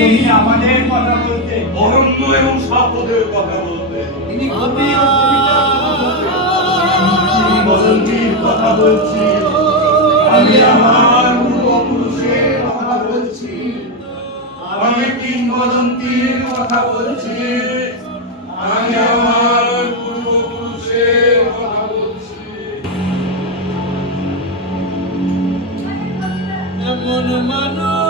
তুমি আমাদের কথা বলতে, অরণ্য এবং সম্পদের কথা বলতে, তিনি কবি ও কবিতার কিংবদন্তির কথা বলছি। আমি আমার পূর্বপুরুষের কথা বলছি, আমি কিংবদন্তির কথা বলছি, আমি আমার পূর্বপুরুষের কথা বলছি। এমন মানুষ